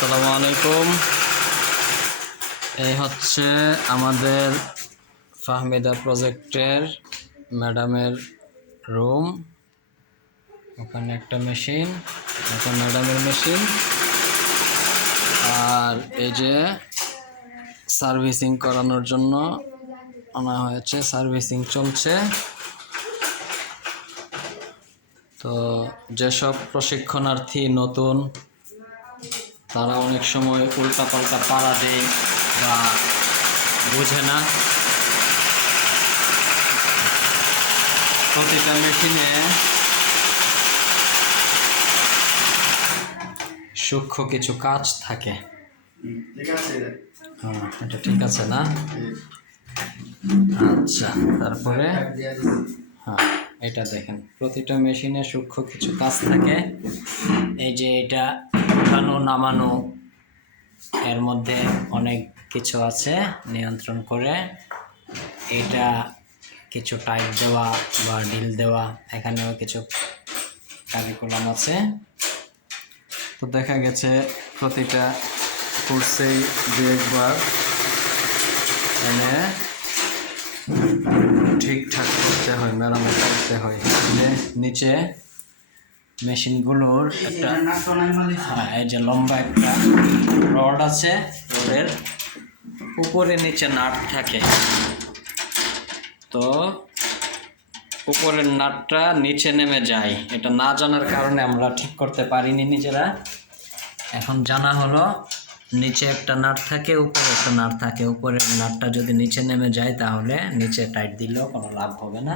আসসালামু আলাইকুম। এই হচ্ছে আমাদের ফাহমিদা প্রজেক্টের ম্যাডামের রুম। ওখানে একটা মেশিন, এটা ম্যাডামের মেশিন। আর এই যে সার্ভিসিং করানোর জন্য আনা হয়েছে, সার্ভিসিং চলছে। তো যেসব প্রশিক্ষণার্থী নতুন, তারা অনেক সময় উল্টাপাল্টা পাড়া দেয় বা বুঝে না। প্রতিটা মেশিনে সূক্ষ্ম কিছু কাজ থাকে। হ্যাঁ, এটা ঠিক আছে না? আচ্ছা, তারপরে হ্যাঁ, এটা দেখেন, প্রতিটা মেশিনে সূক্ষ্ম কিছু কাজ থাকে। এই যে এটা উঠানো নামানো, এর মধ্যে অনেক কিছু আছে নিয়ন্ত্রণ করে। এটা কিছু টাইট দেওয়া বা ঢিল দেওয়া, এখানেও কিছু কারিকুলাম আছে। তো দেখা গেছে প্রতিটা কোর্সেই দু একবার এনে ঠিকঠাক করতে হয়, মেরামত করতে হয়। নিচে মেশিনগুলোর একটা এই যে লম্বা একটা রড আছে, রডের উপরে নিচে নাট থাকে। তো উপরের নাটটা নিচে নেমে যায়, এটা না জানার কারণে আমরা ঠিক করতে পারিনি নিজেরা। এখন জানা হলো, নিচে একটা নাট থাকে, উপরে একটা নাট থাকে। উপরের নাটটা যদি নিচে নেমে যায় তাহলে নিচে টাইট দিলেও কোনো লাভ হবে না।